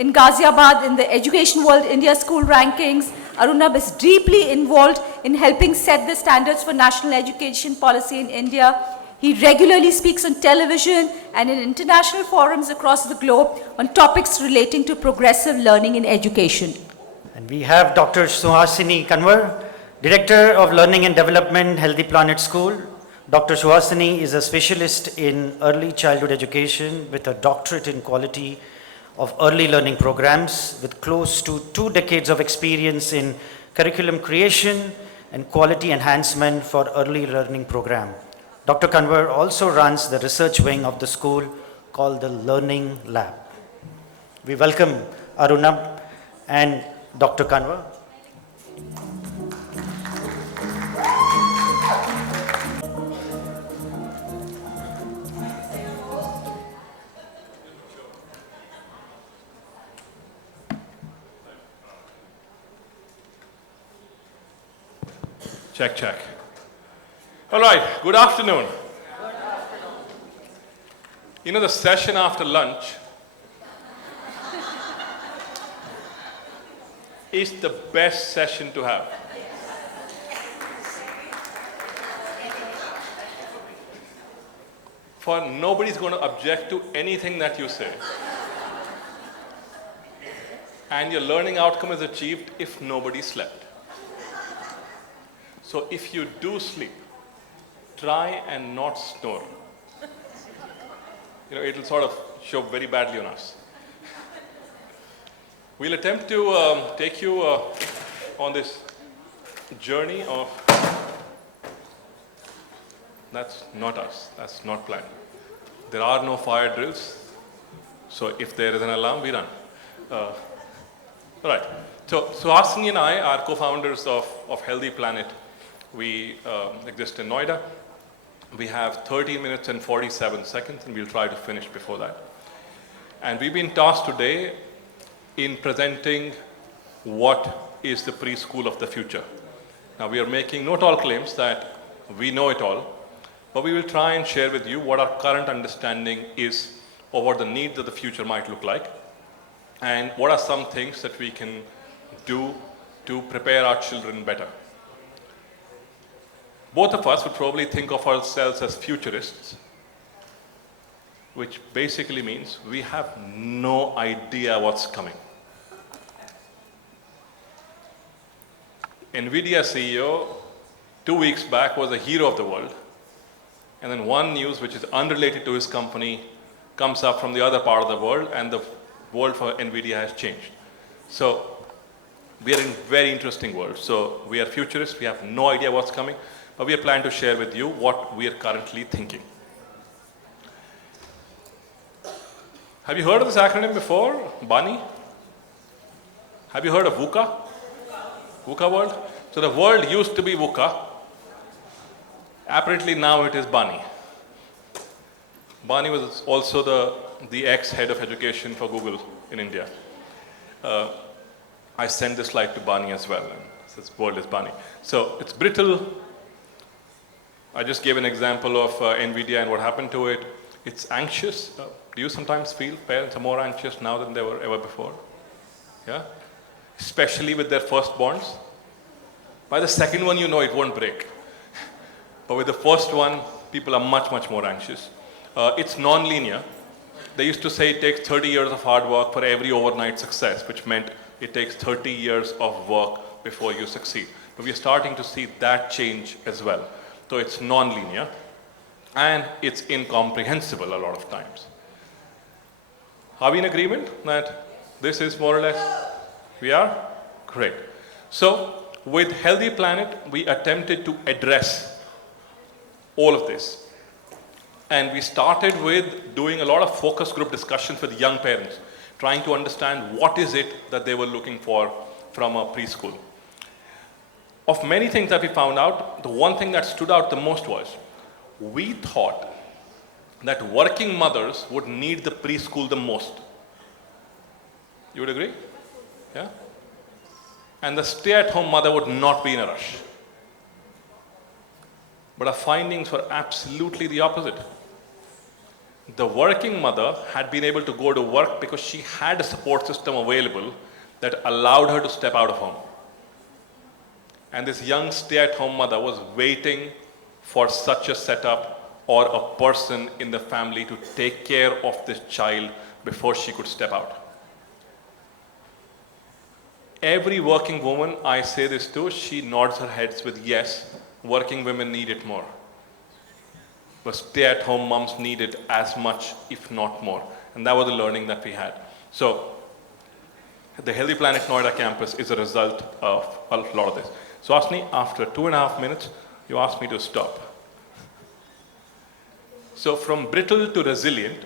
in Ghaziabad in the EducationWorld India School Rankings. Arunabh is deeply involved in helping set the standards for national education policy in India. He regularly speaks on television and in international forums across the globe on topics relating to progressive learning in education. And we have Dr. Suhasini Kanwar, Director of Learning and Development, Healthy Planet School. Dr. Suhasini is a specialist in early childhood education with a doctorate in quality of early learning programs with close to 2 decades of experience in curriculum creation and quality enhancement for early learning program. Dr. Kanwar also runs the research wing of the school called the Learning Lab. We welcome Arunabh and Dr. Kanwar. Check, check. All right, good afternoon. You know, the session after lunch is the best session to have. For nobody's going to object to anything that you say. And your learning outcome is achieved if nobody slept. So if you do sleep, try and not snore. You know, it'll sort of show very badly on us. We'll attempt to take you on this journey of, that's not us, that's not planned. There are no fire drills, so if there is an alarm, we run. All right, so Suhasini and I are co-founders of Healthy Planet. We exist in Noida. We have 13 minutes and 47 seconds, and we'll try to finish before that. And we've been tasked today in presenting what is the preschool of the future. Now, we are making no tall claims that we know it all, but we will try and share with you what our current understanding is of what the needs of the future might look like, and what are some things that we can do to prepare our children better. Both of us would probably think of ourselves as futurists, which basically means we have no idea what's coming. NVIDIA CEO 2 weeks back was a hero of the world, and then one news which is unrelated to his company comes up from the other part of the world, and the world for NVIDIA has changed. So we are in a very interesting world. So we are futurists, we have no idea what's coming, but we are planning to share with you what we are currently thinking. Have you heard of this acronym before? BANI? Have you heard of VUCA? VUCA world? So the world used to be VUCA. Apparently now it is BANI. BANI was also the ex-head of education for Google in India. I sent this slide to BANI as well. And this world is BANI. So it's brittle. I just gave an example of NVIDIA and what happened to it. It's anxious. Do you sometimes feel parents are more anxious now than they were ever before? Yeah? Especially with their firstborns. By the second one, you know it won't break. But with the first one, people are much, much more anxious. It's non-linear. They used to say it takes 30 years of hard work for every overnight success, which meant it takes 30 years of work before you succeed. But we're starting to see that change as well. So it's non-linear, and it's incomprehensible a lot of times. Are we in agreement that this is more or less? We are? Great. So with Healthy Planet, we attempted to address all of this. And we started with doing a lot of focus group discussions with young parents, trying to understand what is it that they were looking for from a preschool. Of many things that we found out, the one thing that stood out the most was, we thought that working mothers would need the preschool the most. You would agree? Yeah? And the stay-at-home mother would not be in a rush. But our findings were absolutely the opposite. The working mother had been able to go to work because she had a support system available that allowed her to step out of home. And this young stay-at-home mother was waiting for such a setup or a person in the family to take care of this child before she could step out. Every working woman I say this to, she nods her heads with yes, working women need it more. But stay-at-home moms need it as much, if not more. And that was the learning that we had. So the Healthy Planet Noida campus is a result of a lot of this. So Suhasini, after 2.5 minutes, you asked me to stop. So from brittle to resilient,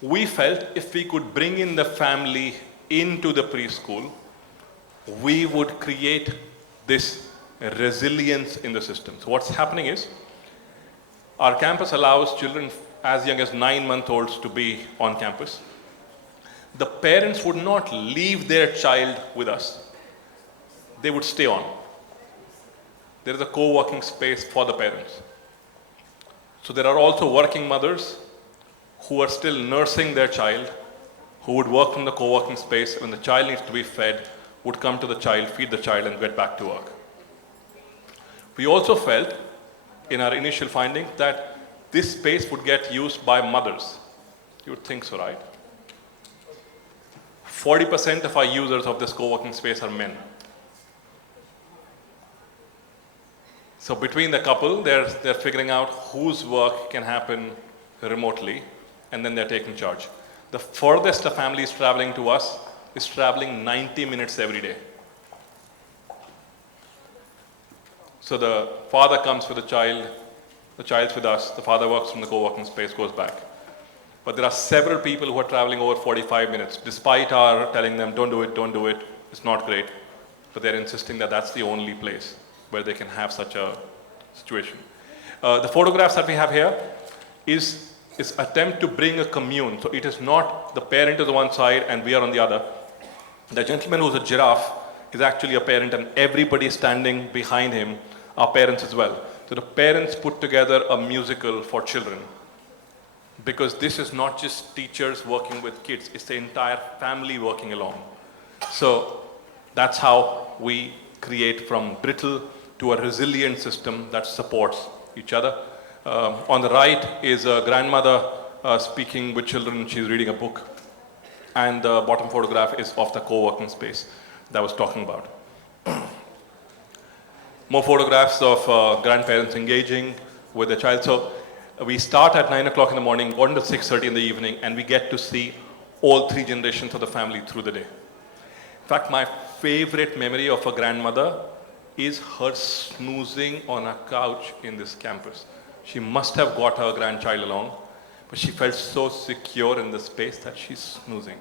we felt if we could bring in the family into the preschool, we would create this resilience in the system. So what's happening is, our campus allows children as young as 9-month-olds to be on campus. The parents would not leave their child with us. They would stay on. There is a co-working space for the parents. So there are also working mothers who are still nursing their child, who would work from the co-working space. When the child needs to be fed, would come to the child, feed the child, and get back to work. We also felt, in our initial findings, that this space would get used by mothers. You would think so, right? 40% of our users of this co-working space are men. So between the couple, they're figuring out whose work can happen remotely, and then they're taking charge. The furthest a family is traveling to us is traveling 90 minutes every day. So the father comes with the child's with us, the father works from the co-working space, goes back. But there are several people who are traveling over 45 minutes, despite our telling them, don't do it, it's not great. But they're insisting that that's the only place where they can have such a situation. The photographs that we have here is attempt to bring a commune. So it is not the parent is on one side and we are on the other. The gentleman who's a giraffe is actually a parent, and everybody standing behind him are parents as well. So the parents put together a musical for children, because this is not just teachers working with kids, it's the entire family working along. So that's how we create from brittle to a resilient system that supports each other. On the right is a grandmother speaking with children. She's reading a book. And the bottom photograph is of the co-working space that I was talking about. More photographs of grandparents engaging with the child. So we start at 9 o'clock in the morning, go until 6:30 in the evening, and we get to see all 3 generations of the family through the day. In fact, my favorite memory of a grandmother is her snoozing on a couch in this campus. She must have got her grandchild along, but she felt so secure in the space that she's snoozing.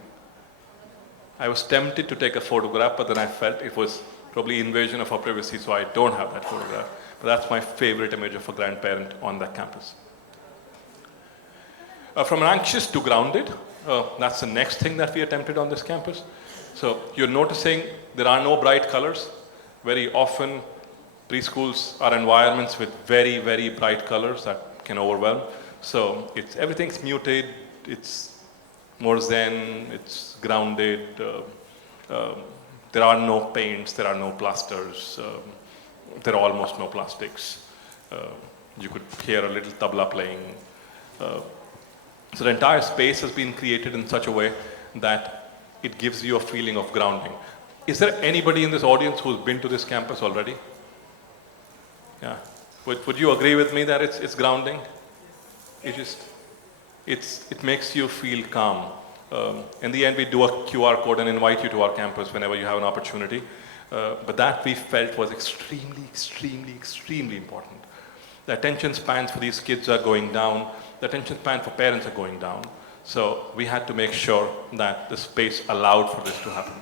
I was tempted to take a photograph, but then I felt it was probably invasion of her privacy, so I don't have that photograph. But that's my favorite image of a grandparent on that campus. From anxious to grounded, that's the next thing that we attempted on this campus. So you're noticing there are no bright colors. Very often, preschools are environments with very, very bright colors that can overwhelm. So everything's muted, it's more zen, it's grounded. There are no paints, there are no plasters, there are almost no plastics. You could hear a little tabla playing. So the entire space has been created in such a way that it gives you a feeling of grounding. Is there anybody in this audience who's been to this campus already? Yeah. Would you agree with me that it's grounding? It makes you feel calm. In the end, we do a QR code and invite you to our campus whenever you have an opportunity. But that we felt was extremely, extremely, extremely important. The attention spans for these kids are going down. The attention span for parents are going down. So we had to make sure that the space allowed for this to happen.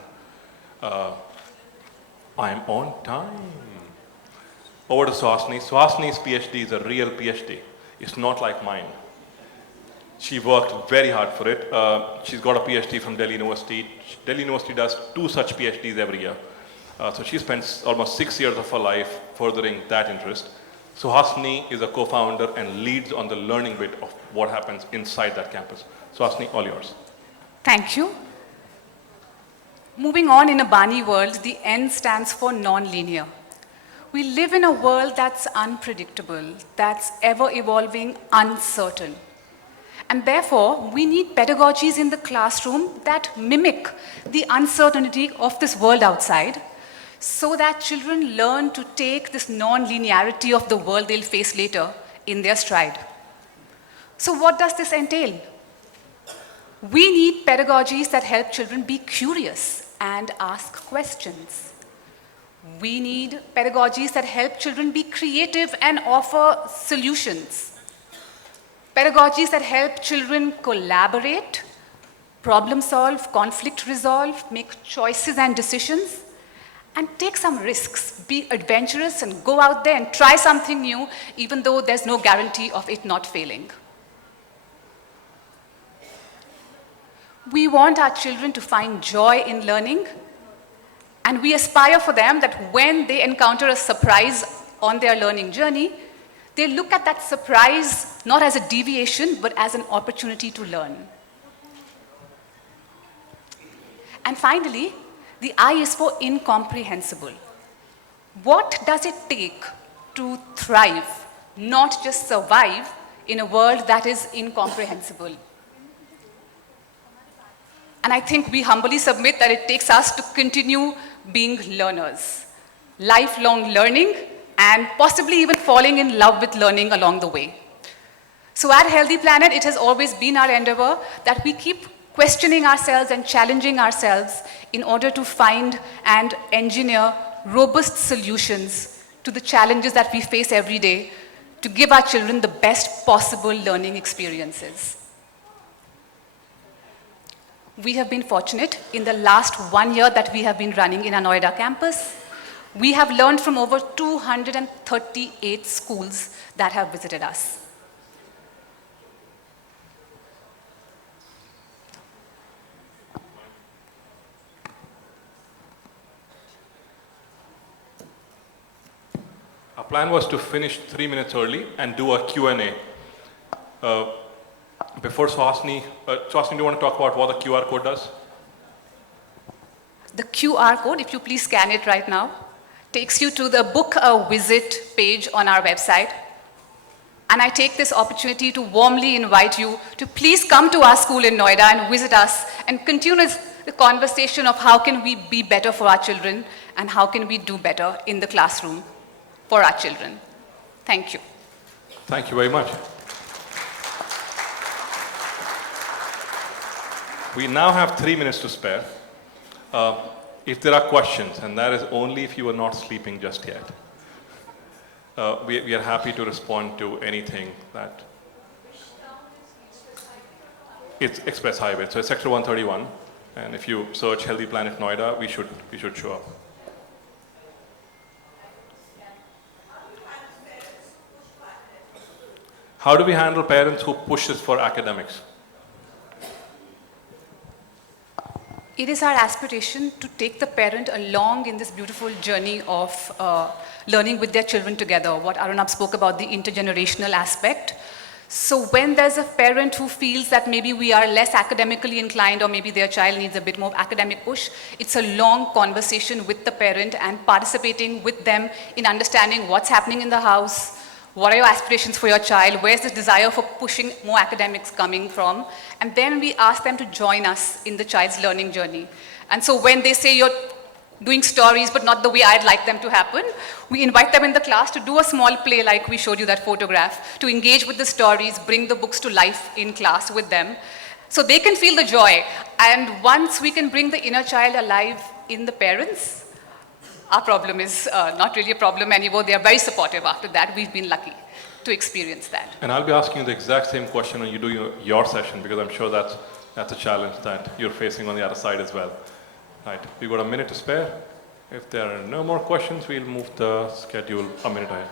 I'm on time. Over to Suhasini. Suhasini's PhD is a real PhD. It's not like mine. She worked very hard for it. She's got a PhD from Delhi University. Delhi University does 2 such PhDs every year. So she spends almost 6 years of her life furthering that interest. Suhasini is a co-founder and leads on the learning bit of what happens inside that campus. Suhasini, all yours. Thank you. Moving on in a Bani world, the N stands for non-linear. We live in a world that's unpredictable, that's ever-evolving, uncertain. And therefore, we need pedagogies in the classroom that mimic the uncertainty of this world outside, so that children learn to take this non-linearity of the world they'll face later in their stride. So what does this entail? We need pedagogies that help children be curious and ask questions. We need pedagogies that help children be creative and offer solutions. Pedagogies that help children collaborate, problem solve, conflict resolve, make choices and decisions, and take some risks, be adventurous and go out there and try something new, even though there's no guarantee of it not failing. We want our children to find joy in learning, and we aspire for them that when they encounter a surprise on their learning journey, they look at that surprise not as a deviation, but as an opportunity to learn. And finally, the I is for incomprehensible. What does it take to thrive, not just survive, in a world that is incomprehensible? And I think we humbly submit that it takes us to continue being learners, lifelong learning, and possibly even falling in love with learning along the way. So at Healthy Planet, it has always been our endeavor that we keep questioning ourselves and challenging ourselves in order to find and engineer robust solutions to the challenges that we face every day to give our children the best possible learning experiences. We have been fortunate in the last 1 year that we have been running in our Noida campus. We have learned from over 238 schools that have visited us. Our plan was to finish 3 minutes early and do a Q&A. Before Suhasini, Suhasini, do you want to talk about what the QR code does? The QR code, if you please scan it right now, takes you to the book a visit page on our website. And I take this opportunity to warmly invite you to please come to our school in Noida and visit us and continue the conversation of how can we be better for our children and how can we do better in the classroom for our children. Thank you. Thank you very much. We now have 3 minutes to spare. If there are questions, and that is only if you are not sleeping just yet, we are happy to respond to anything that. It's Express Highway, so it's Sector 131, and if you search Healthy Planet Noida, we should show up. How do we handle parents who push us for academics? It is our aspiration to take the parent along in this beautiful journey of learning with their children together, what Arunabh spoke about, the intergenerational aspect. So when there's a parent who feels that maybe we are less academically inclined or maybe their child needs a bit more academic push, it's a long conversation with the parent and participating with them in understanding what's happening in the house, what are your aspirations for your child, where's the desire for pushing more academics coming from, and then we ask them to join us in the child's learning journey. And so when they say you're doing stories but not the way I'd like them to happen, we invite them in the class to do a small play like we showed you that photograph, to engage with the stories, bring the books to life in class with them, so they can feel the joy. And once we can bring the inner child alive in the parents, our problem is not really a problem anymore. They are very supportive after that. We've been lucky to experience that. And I'll be asking you the exact same question when you do your session, because I'm sure that's a challenge that you're facing on the other side as well. Right, we've got a minute to spare. If there are no more questions, we'll move the schedule a minute ahead.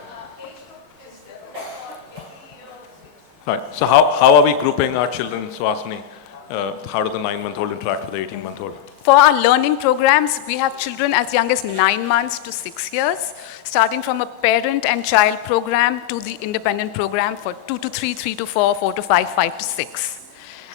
Right, so how are we grouping our children, Suhasini? how does the 9-month-old interact with the 18-month-old? For our learning programs, we have children as young as 9 months to 6 years, starting from a parent and child program to the independent program for 2 to 3, 3 to 4, 4 to 5, 5 to 6.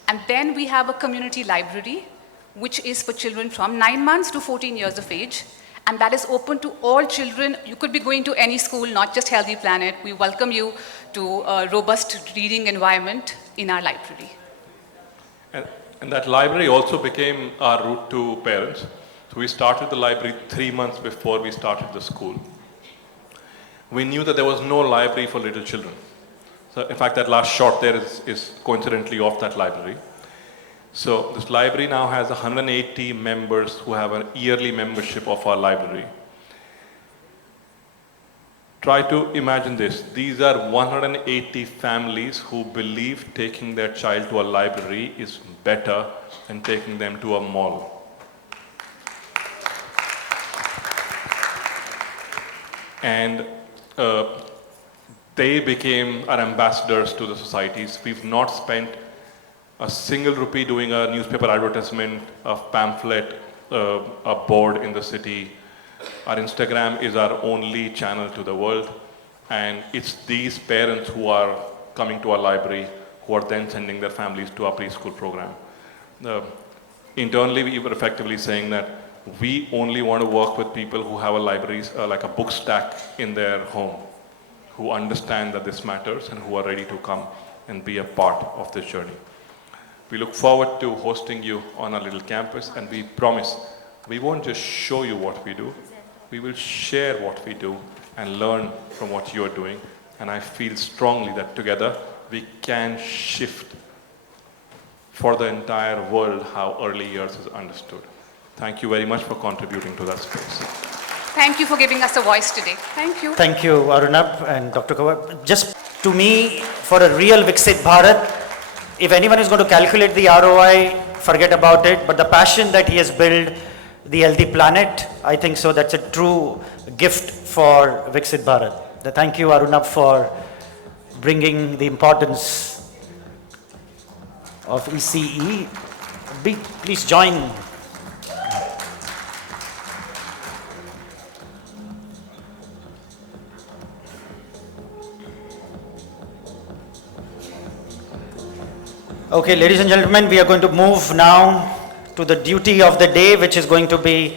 And then we have a community library, which is for children from 9 months to 14 years of age. And that is open to all children. You could be going to any school, not just Healthy Planet. We welcome you to a robust reading environment in our library. And that library also became our route to parents. So we started the library 3 months before we started the school. We knew that there was no library for little children. So in fact, that last shot there is coincidentally of that library. So this library now has 180 members who have an yearly membership of our library. Try to imagine this. These are 180 families who believe taking their child to a library is better than taking them to a mall. And they became our ambassadors to the societies. We've not spent a single rupee doing a newspaper advertisement, a pamphlet, a board in the city. Our Instagram is our only channel to the world, and it's these parents who are coming to our library who are then sending their families to our preschool program. Internally, we were effectively saying that we only want to work with people who have a library, like a book stack in their home, who understand that this matters and who are ready to come and be a part of this journey. We look forward to hosting you on our little campus, and we promise we won't just show you what we do, we will share what we do and learn from what you're doing. And I feel strongly that together we can shift for the entire world how early years is understood. Thank you very much for contributing to that space. Thank you for giving us a voice today. Thank you. Thank you, Arunabh and Dr. Kanwar. Just to me, for a real Viksit Bharat, if anyone is going to calculate the ROI, forget about it. But the passion that he has built, the healthy planet, I think so that's a true gift for Viksit Bharat. Thank you, Arunabh, for bringing the importance of ECE. Please join. Okay, ladies and gentlemen, we are going to move now to the duty of the day, which is going to be